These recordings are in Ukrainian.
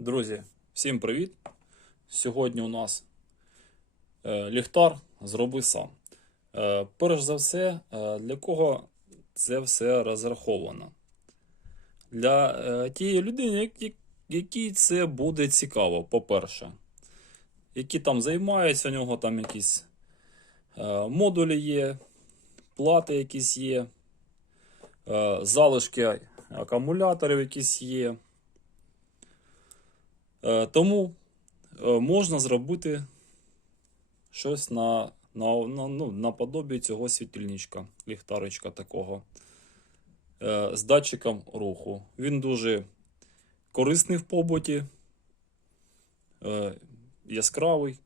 Друзі, всім привіт! Сьогодні у нас е, ліхтар зроби сам. Е, перш за все, е, для кого це все розраховано? Для тієї людини, які, якій це буде цікаво, по-перше, які там займаються, у нього там якісь модулі є, плати якісь є, залишки акумуляторів якісь є. Е, Тому е, можна зробити щось на, на, на, ну, наподобі цього світильничка, ліхтаричка такого е, з датчиком руху. Він дуже корисний в побуті, яскравий.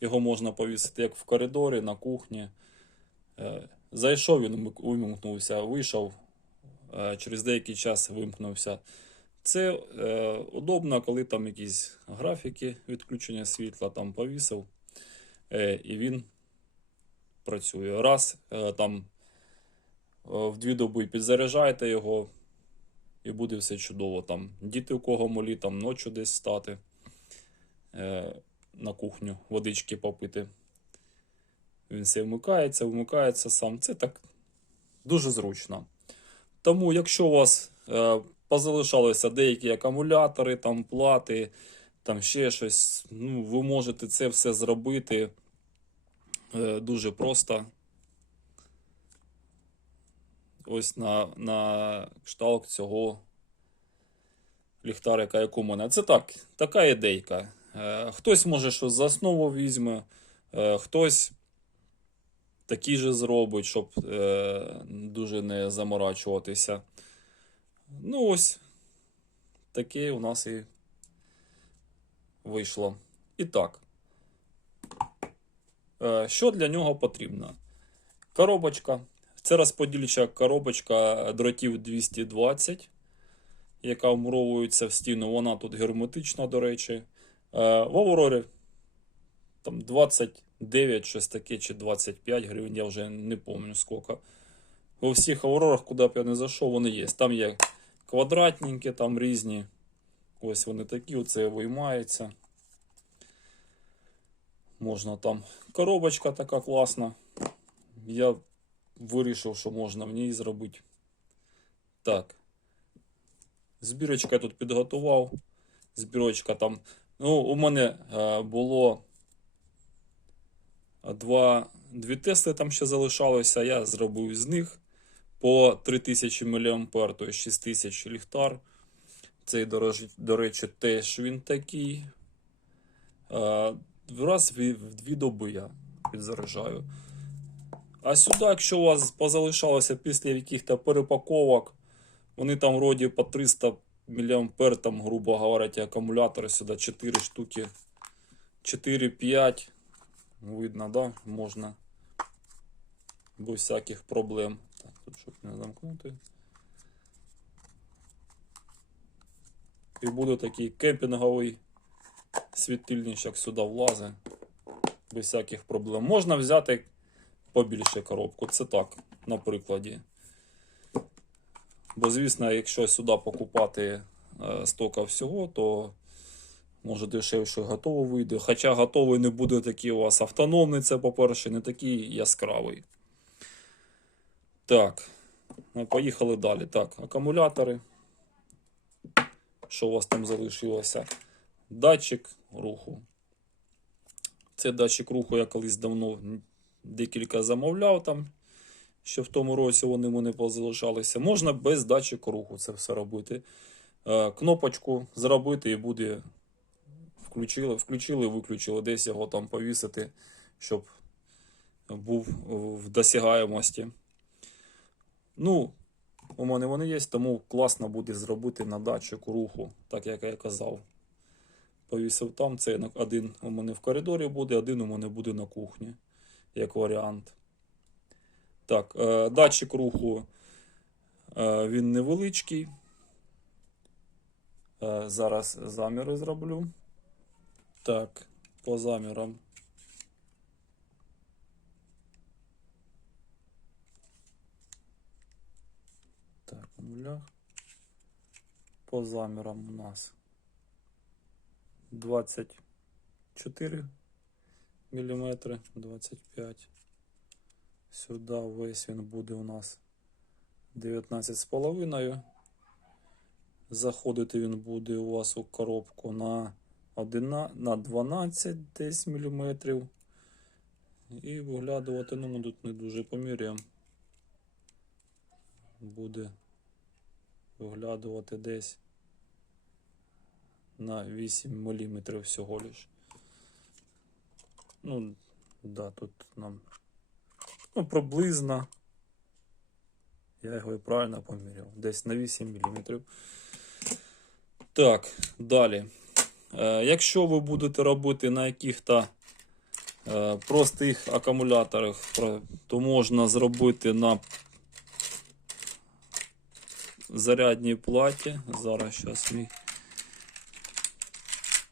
Його можна повісити як в коридорі, на кухні. Зайшов, він вимкнувся, вийшов, через деякий час вимкнувся. Це е, удобно, коли там якісь графіки відключення світла там повісив, е, і він працює. Раз е, там е, в дві доби підзаряджаєте його, і буде все чудово. Там діти у кого малі, там ночі десь стати е, на кухню, водички попити. Він все вмикається, вмикається сам. Це так дуже зручно. Тому, якщо у вас е, позалишалися деякі акумулятори, там плати, там ще щось, ну, ви можете це все зробити е, дуже просто. Ось на, на кшталт цього ліхтарика, як у мене. Це так, така ідейка. Е, хтось може щось за основу візьме, е, хтось такий же зробить, щоб е, дуже не заморачуватися. Ну, ось таке у нас і вийшло. І так, е, що для нього потрібно? Коробочка. Це розподільча коробочка дротів 220, яка вмуровується в стіну. Вона тут герметична, до речі. Е, В Аврорі там 29, щось таке, чи 25 гривень, я вже не пам'ятаю скільки. У всіх Аврорах, куди б я не зайшов, вони є. Там є квадратненькі, там різні. Ось вони такі, оце виймається. Можна там. Коробочка така класна. Я вирішив, що можна в ній зробити. Так. Збірочка я тут підготував. Збірочка там. Ну, у мене е, було два, дві тести там ще залишалося. Я зробив з них по 3000 мА, тобто 6000 ліхтар. Цей, до речі, теж він такий. Раз в в дві доби я підзаряджаю. А сюди, якщо у вас позалишалося після яких-то перепаковок, вони там вроді по 300 мА, там, грубо говорять, акумулятори сюди 4 штуки. 4-5. Видно, да? Можна без всяких проблем. Так, тут щоб не замкнути. І буде такий кемпінговий світильничок сюди влазить. Без всяких проблем. Можна взяти побільше коробку. Це так, на прикладі. Бо, звісно, якщо сюди покупати е, стока всього, то може дешевше готово вийде. Хоча готовий не буде такий у вас автономний, це, по-перше, не такий яскравий. Так, ну, поїхали далі. Так, акумулятори. Що у вас там залишилося? Датчик руху. Це датчик руху я колись давно декілька замовляв там. Ще в тому році вони мене позалишалися. Можна без датчику руху це все робити. Е, Кнопочку зробити і буде включили, включили, виключили, десь його там повісити, щоб був в досягаємості. Ну, у мене вони є, тому класно буде зробити на датчику руху, так як я казав. Повісив там, це один у мене в коридорі буде, один у мене буде на кухні, як варіант. Так, е, датчик руху е, він невеличкий. Е, зараз заміри зроблю. Так, по замірам. Так, у нулях. По замірам у нас 24 мм, 25. Сюди весь він буде у нас 19,5. Заходити він буде у вас у коробку на, 11, на 12 десь міліметрів. І виглядувати, ну, ми тут не дуже поміряємо. Буде виглядувати десь на 8 мм всього лиш. Ну, да, тут нам ну, приблизно. Я його і правильно поміряв. Десь на 8 мм. Так, далі. Е, якщо ви будете робити на яких-то е, простих акумуляторах, то можна зробити на зарядній платі. Зараз щас мій.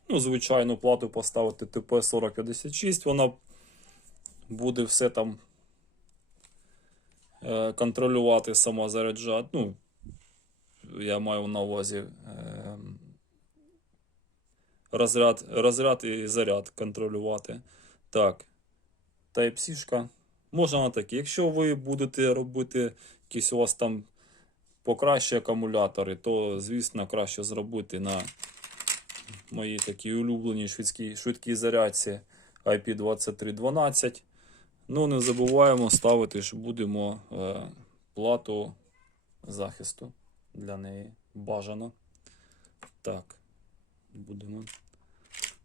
Ну, звичайну плату поставити ТП-4056, вона буде все там е, контролювати сама заряджати. Ну, я маю на увазі е, розряд, розряд і заряд контролювати. Так. Type-C. Можна на такі. Якщо ви будете робити якісь у вас там покращі акумулятори, то, звісно, краще зробити на моїй такій улюбленій швидкій, швидкій зарядці IP2312. Ну, не забуваємо ставити, що будемо е, плату захисту для неї бажано. Так, будемо.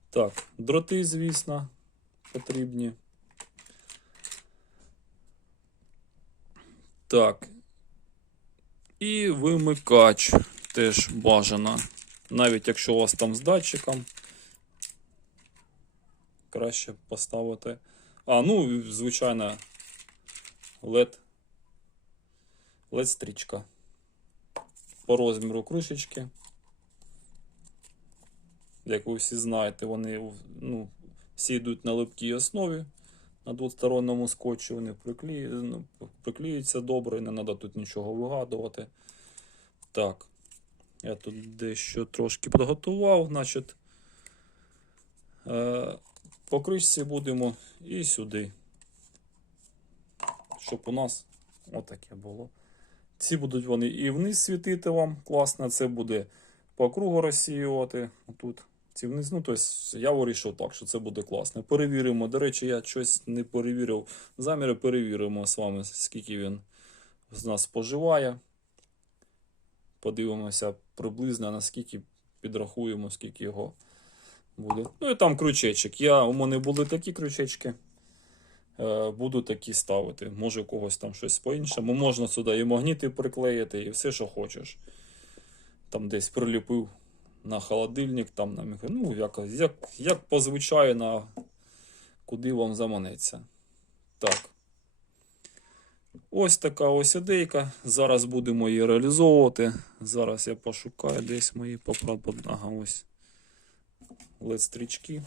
Так, дроти, звісно, потрібні. Так. І вимикач теж бажано. Навіть якщо у вас там з датчиком, краще поставити. А, ну, звичайно, LED, LED стрічка. По розміру кришечки. Як ви всі знаєте, вони ну, всі йдуть на липкій основі. На двосторонньому скотчі вони приклею, ну, приклеюються добре, не треба тут нічого вигадувати. Так. Я тут дещо трошки підготував, значить. Е, по кришці будемо і сюди. Щоб у нас отаке було. Ці будуть вони і вниз світити вам класно, це буде по кругу розсіювати. Тут ці вниз. Ну, тобто я вирішив так, що це буде класно. Перевіримо. До речі, я щось не перевірив. Заміри перевіримо з вами, скільки він з нас споживає. Подивимося приблизно, наскільки підрахуємо, скільки його буде. Ну і там крючечок. Я, у мене були такі крючечки. Е, буду такі ставити. Може у когось там щось по-іншому. Можна сюди і магніти приклеїти, і все, що хочеш. Там десь приліпив на холодильник, там на мікро. Ну, якось, як, як позвичайно, куди вам заманеться. Так. Ось така ось ідейка. Зараз будемо її реалізовувати. Зараз я пошукаю десь мої поправки. Ага, ось led стрічки.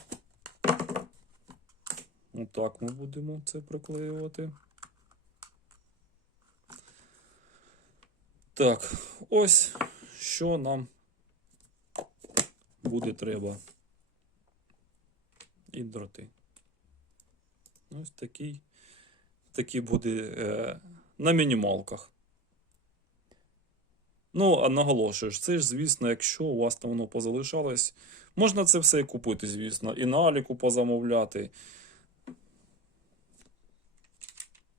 Отак ми будемо це приклеювати. Так, ось що нам буде треба. І дроти. Ось такий, такий буде е, на мінімалках. Ну, а наголошую це ж, звісно, якщо у вас там воно позалишалось, можна це все і купити, звісно, і на Аліку позамовляти.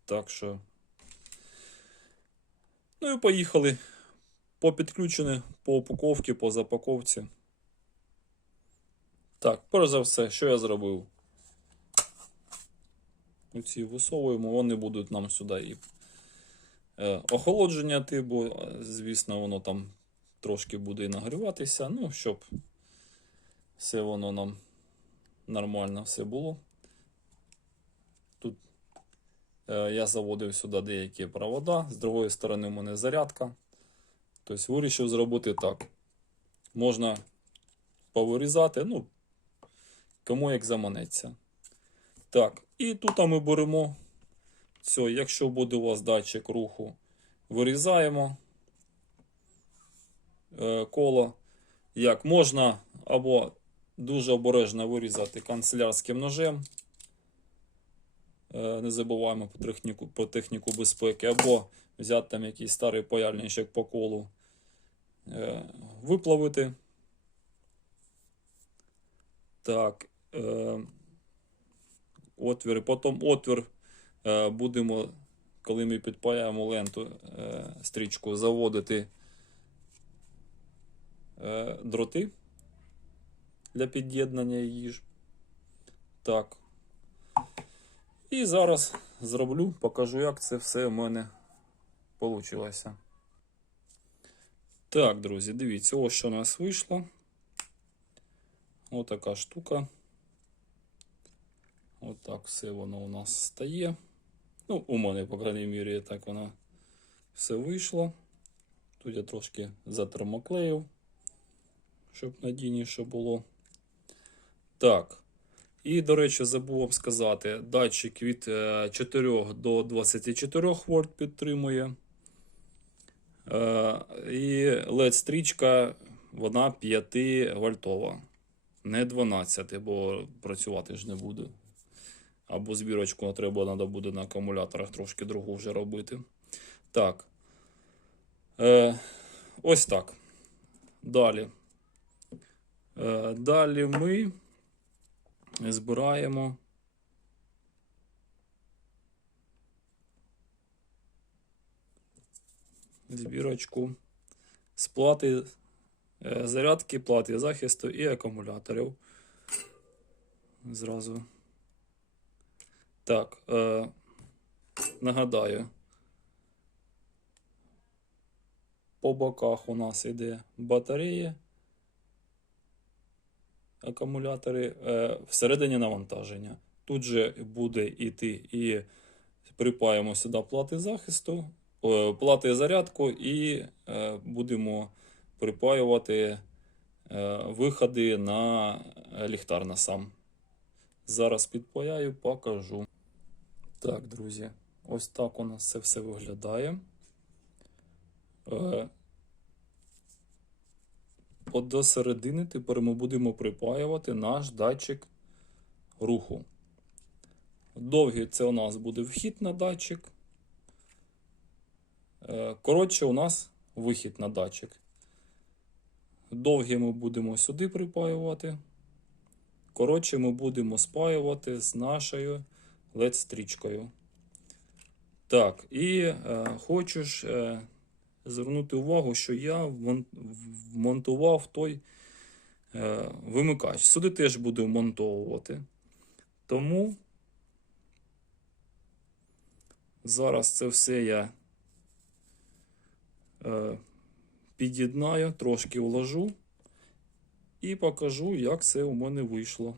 Так що. Ну і поїхали. По підключені, по упаковці, по запаковці. Так, перш за все, що я зробив? Оці висовуємо, вони будуть нам сюди і е, охолодження типу, е, звісно, воно там трошки буде і нагріватися, ну, щоб все воно нам нормально все було. Тут е, я заводив сюди деякі провода, з другої сторони у мене зарядка. Тобто вирішив зробити так. Можна повирізати, ну, кому як заманеться. Так, і тут ми беремо все, якщо буде у вас датчик руху, вирізаємо е, коло. Як можна або дуже обережно вирізати канцелярським ножем. Е, Не забуваємо про техніку, про техніку безпеки, або взяти там якийсь старий паяльничок по колу, е, виплавити. Так. Е, отвір. Потім отвір е, будемо, коли ми підпаяємо ленту, е, стрічку, заводити дроти для під'єднання її. Так. І зараз зроблю, покажу, як це все у мене вийшло. Так, друзі, дивіться, ось що у нас вийшло. Отака штука. Отак все воно у нас стає. Ну, у мене, по крайній мірі, так воно все вийшло. Тут я трошки затермоклеїв, щоб надійніше було. Так. І, до речі, забув вам сказати, датчик від е, 4 до 24 вольт підтримує. Е, І LED-стрічка, вона 5 вольтова. Не 12, бо працювати ж не буде. Або збірочку треба, треба буде на акумуляторах трошки другу вже робити. Так. Е, ось так. Далі. Е, далі ми збираємо. Збірочку з плати е, зарядки, плати захисту і акумуляторів. Зразу. Так, е, нагадаю, по боках у нас йде батарея, акумулятори, е, всередині навантаження. Тут же буде йти і припаємо сюди плати захисту, о, плати зарядку і е, будемо припаювати е, виходи на ліхтар на сам. Зараз підпаяю, покажу. Так, друзі, ось так у нас це все виглядає. Е, От до середини тепер ми будемо припаювати наш датчик руху. Довгий це у нас буде вхід на датчик. Е, Коротше, у нас вихід на датчик. Довгі ми будемо сюди припаювати. Коротше, ми будемо спаювати з нашою LED-стрічкою. Так, і е, хочу ж е, звернути увагу, що я вмонтував той е, вимикач. Сюди теж буду вмонтовувати. Тому зараз це все я е, під'єднаю, трошки вложу і покажу, як це у мене вийшло.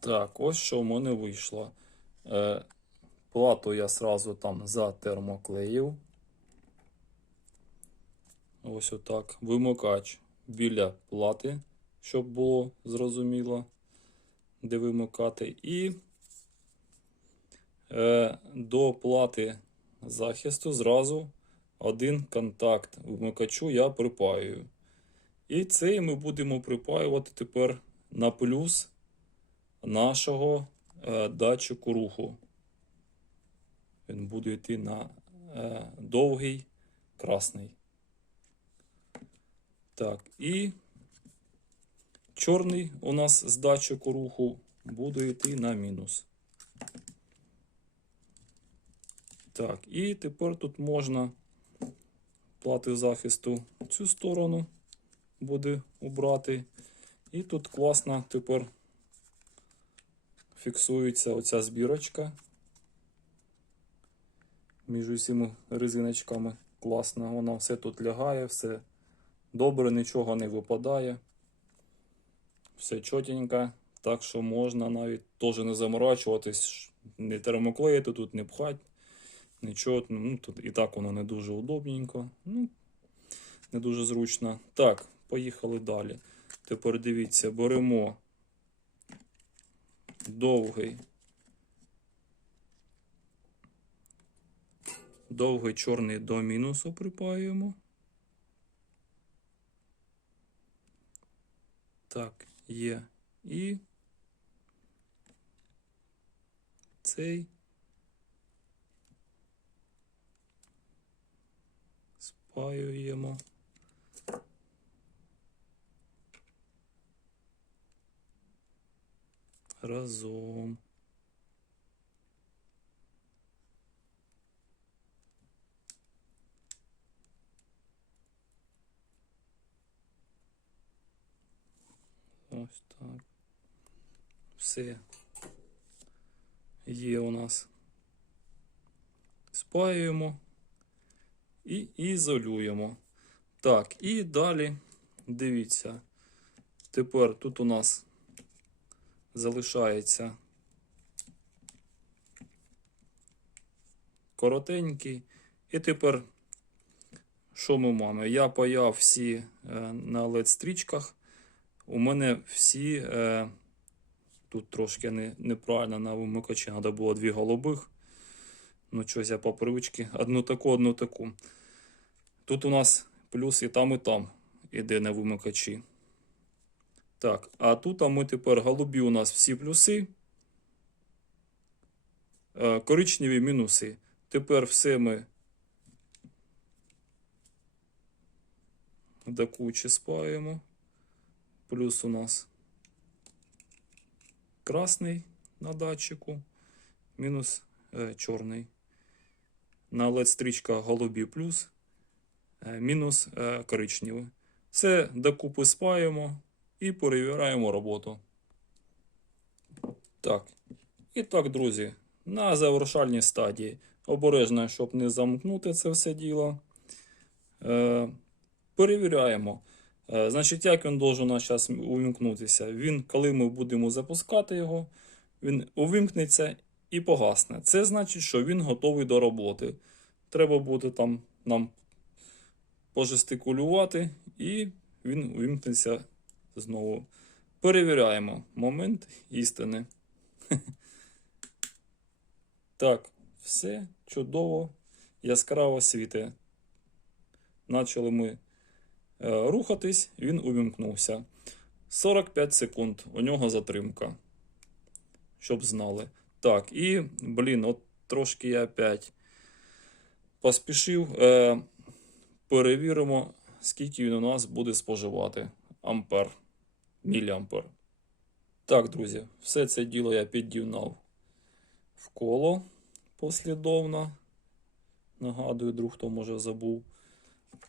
Так, ось що у мене вийшло. Е, плату я сразу там затермоклеїв. Ось отак. Вимикач біля плати, щоб було зрозуміло, де вимикати. І е, до плати захисту зразу один контакт вимикачу я припаюю. І цей ми будемо припаювати тепер на плюс нашого е, датчику руху. Він буде йти на е, довгий красний. Так, і чорний у нас з датчику руху буде йти на мінус. Так, і тепер тут можна плати захисту цю сторону буде убрати. І тут класно тепер фіксується оця збірочка між усіма резиночками. Класно, воно все тут лягає, все добре, нічого не випадає. Все чотенько, так що можна навіть теж не заморачуватись, не термоклеїти тут, не пхати. Нічого, ну тут і так воно не дуже удобненько. Ну, не дуже зручно. Так, поїхали далі. Тепер дивіться, беремо довгий. Довгий чорний до мінусу припаюємо. Так, є. І цей. Спаюємо. Разом. Ось так. Все. Є у нас. Спаюємо і ізолюємо. Так, і далі дивіться. Тепер тут у нас залишається коротенький. І тепер, що ми маємо? Я паяв всі е, на LED-стрічках. У мене всі. Е, тут трошки не, неправильно на вимикачі треба було дві голубих. Ну, щось я по привичці. Одну таку, одну таку. Тут у нас плюс і там, і там іде на вимикачі. Так, а тут а ми тепер голубі у нас всі плюси. Е, коричневі мінуси. Тепер все ми до кучі спаємо. Плюс у нас красний на датчику, мінус е, чорний. На LED стрічка голубі плюс, е, мінус е, коричневий. Це докупи спаємо і перевіряємо роботу. Так. І так, друзі, на завершальній стадії. Обережно, щоб не замкнути це все діло. Е, перевіряємо. Е, Значить, як він должен зараз увімкнутися? Він, коли ми будемо запускати його, він увімкнеться і погасне. Це значить, що він готовий до роботи. Треба буде там нам пожестикулювати, і він увімкнеться знову. Перевіряємо момент істини. Так, все чудово, яскраво світе. Почали ми е, рухатись, він увімкнувся. 45 секунд. У нього затримка. Щоб знали. Так, і, блін, от трошки я опять поспішив. Е, перевіримо, скільки він у нас буде споживати. Ампер. Міліампер. Так, друзі, все це діло я підігнав в коло послідовно. Нагадую, друг, хто може забув.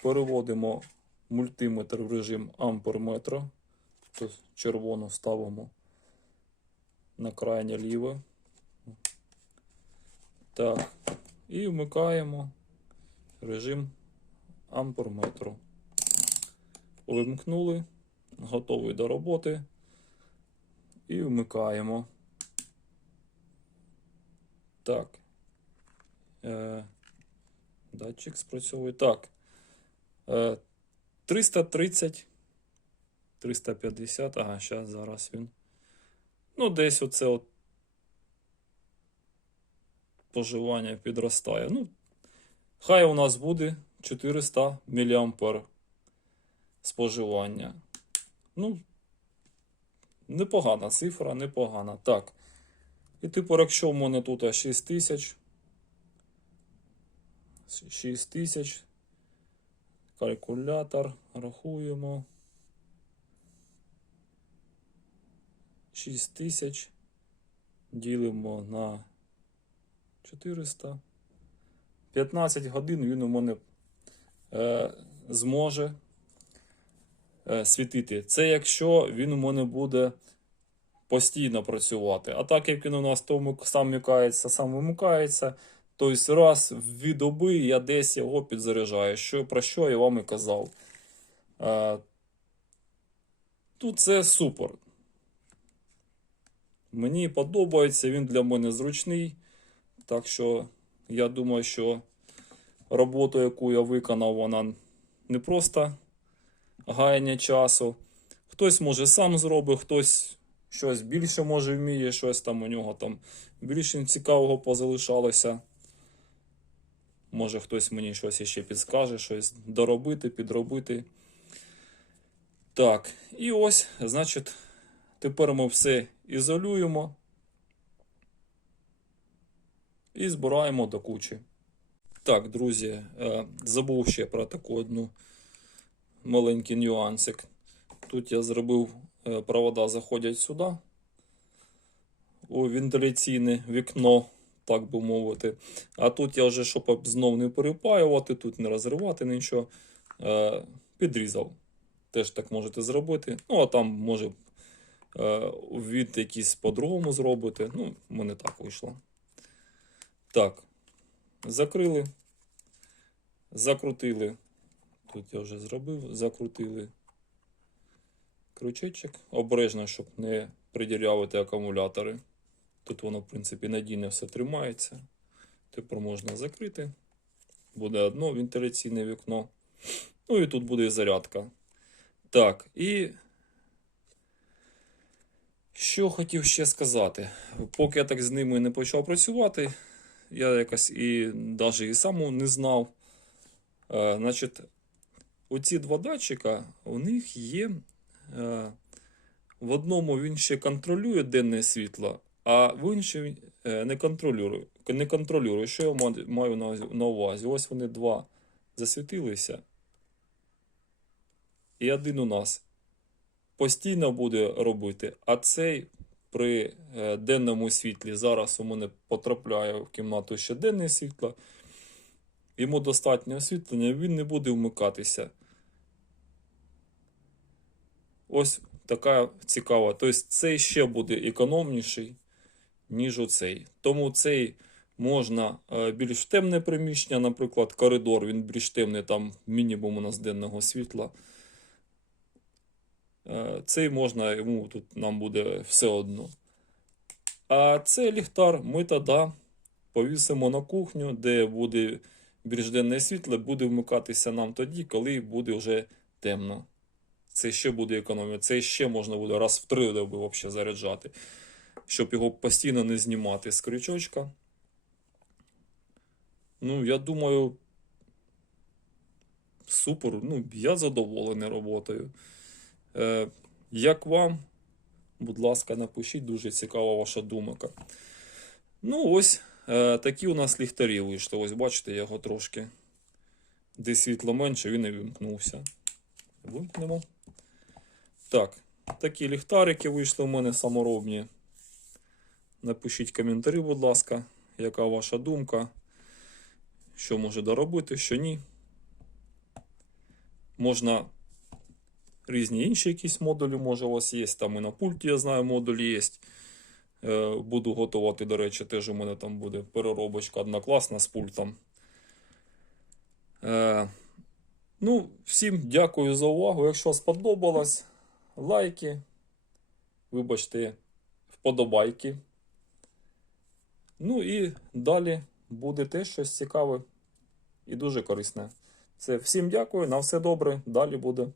Переводимо мультиметр в режим амперметра. Тобто червону ставимо на крайнє ліве. Так. І вмикаємо режим амперметру. Вимкнули. Готовий до роботи. І вмикаємо. Так. Е, датчик спрацьовує. Так. Е, 330. 350. Ага, зараз, зараз він. Ну, десь оце от споживання підростає. Ну, хай у нас буде 400 мА споживання. Ну, непогана цифра, непогана. Так. І типу, якщо в мене тут 6 тисяч. 6 тисяч. Калькулятор. Рахуємо. 6 тисяч. Ділимо на 400. 15 годин він у мене е, зможе світити. Це якщо він у мене буде постійно працювати. А так як він у нас то сам вмикається, сам вимикається, тобто раз в дві доби я десь його підзаряджаю, що, про що я вам і казав. Е, тут це супер. Мені подобається, він для мене зручний. Так що я думаю, що роботу, яку я виконав, вона не просто гаяння часу. Хтось може сам зробить, хтось щось більше може вміє, щось там у нього там більше цікавого позалишалося. Може хтось мені щось ще підскаже, щось доробити, підробити. Так, і ось, значить, тепер ми все ізолюємо і збираємо до кучі. Так, друзі, е, забув ще про таку одну маленький нюансик. Тут я зробив е, провода заходять сюди, у вентиляційне вікно, так би мовити. А тут я вже, щоб знов не перепаювати, тут не розривати нічого, е, підрізав. Теж так можете зробити. Ну, а там може е, від якийсь по-другому зробити. Ну, в мене так вийшло. Так, закрили, закрутили. Тут я вже зробив, закрутили крючечок. Обережно, щоб не придірявити акумулятори. Тут воно, в принципі, надійно все тримається. Тепер можна закрити. Буде одно вентиляційне вікно. Ну і тут буде зарядка. Так, і що хотів ще сказати. Поки я так з ними не почав працювати, я якось і навіть і сам не знав. Е, значить, оці два датчика, у них є. Е, в одному він ще контролює денне світло, а в іншому е, не контролює. Не контролює. Що я маю на, увазі? Ось вони два засвітилися. І один у нас постійно буде робити, а цей при е, денному світлі зараз у мене потрапляє в кімнату ще денне світло. Йому достатньо освітлення, він не буде вмикатися. Ось така цікава. Тобто цей ще буде економніший, ніж оцей. Тому цей можна е, більш темне приміщення, наприклад, коридор, він більш темний, там мінімум у нас денного світла. Е, Цей можна, йому тут нам буде все одно. А цей ліхтар ми тоді повісимо на кухню, де буде більш денне світло, буде вмикатися нам тоді, коли буде вже темно. Це ще буде економія. Це ще можна буде раз в три доби взагалі заряджати, щоб його постійно не знімати з крючочка. Ну, я думаю, супер. Ну, я задоволений роботою. Е, як вам? Будь ласка, напишіть, дуже цікава ваша думка. Ну, ось е, такі у нас ліхтарі вийшли. Ось бачите, я його трошки. Де світло менше, він і вимкнувся. Вимкнемо. Так, такі ліхтарики вийшли у мене саморобні. Напишіть коментарі, будь ласка, яка ваша думка, що може доробити, що ні. Можна різні інші якісь модулі, може, у вас є. Там і на пульті, я знаю, модулі є. Е, Буду готувати, до речі, теж у мене там буде переробочка однокласна з пультом. Е, Ну, всім дякую за увагу. Якщо сподобалось, лайки, вибачте, вподобайки. Ну і далі буде теж щось цікаве і дуже корисне. Це всім дякую, на все добре. Далі буде.